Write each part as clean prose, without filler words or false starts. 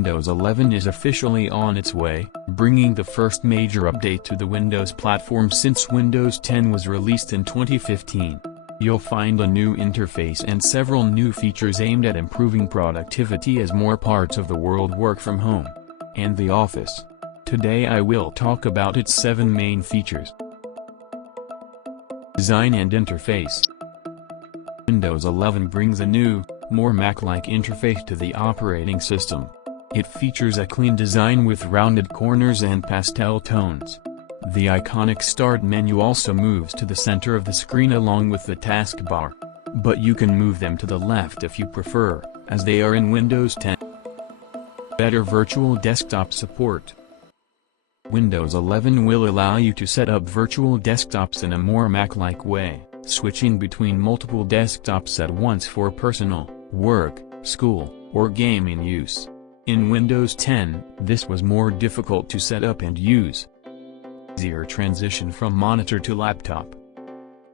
Windows 11 is officially on its way, bringing the first major update to the Windows platform since Windows 10 was released in 2015. You'll find a new interface and several new features aimed at improving productivity as more parts of the world work from home and the office. Today I will talk about its 7 main features. Design and interface. Windows 11 brings a new, more Mac-like interface to the operating system. It features a clean design with rounded corners and pastel tones. The iconic Start menu also moves to the center of the screen along with the taskbar. But you can move them to the left if you prefer, as they are in Windows 10. Better virtual desktop support. Windows 11 will allow you to set up virtual desktops in a more Mac-like way, switching between multiple desktops at once for personal, work, school, or gaming use. In Windows 10, this was more difficult to set up and use. Easier transition from monitor to laptop.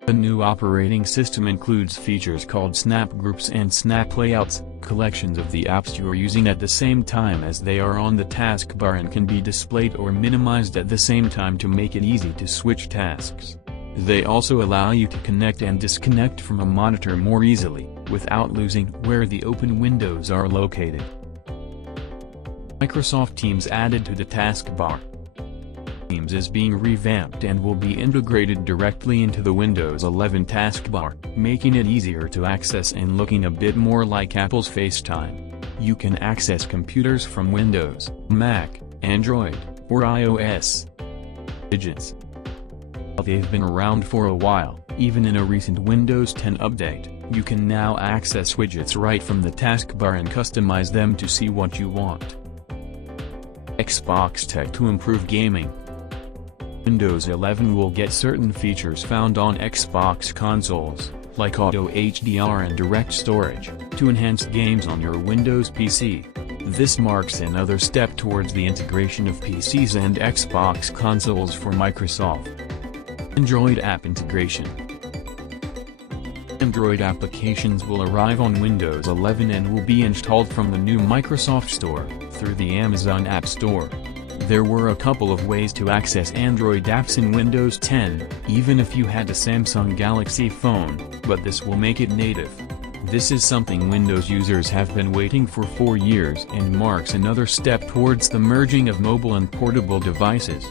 The new operating system includes features called Snap Groups and Snap Layouts, collections of the apps you are using at the same time as they are on the taskbar and can be displayed or minimized at the same time to make it easy to switch tasks. They also allow you to connect and disconnect from a monitor more easily, without losing where the open windows are located. Microsoft Teams added to the taskbar. Teams is being revamped and will be integrated directly into the Windows 11 taskbar, making it easier to access and looking a bit more like Apple's FaceTime. You can access computers from Windows, Mac, Android, or iOS. Widgets. They've been around for a while. Even in a recent Windows 10 update, you can now access widgets right from the taskbar and customize them to see what you want. Xbox tech to improve gaming. Windows 11 will get certain features found on Xbox consoles, like Auto HDR and Direct Storage, to enhance games on your Windows PC. This marks another step towards the integration of PCs and Xbox consoles for Microsoft. Android app integration. Android applications will arrive on Windows 11 and will be installed from the new Microsoft Store, through the Amazon App Store. There were a couple of ways to access Android apps in Windows 10, even if you had a Samsung Galaxy phone, but this will make it native. This is something Windows users have been waiting for 4 years and marks another step towards the merging of mobile and portable devices.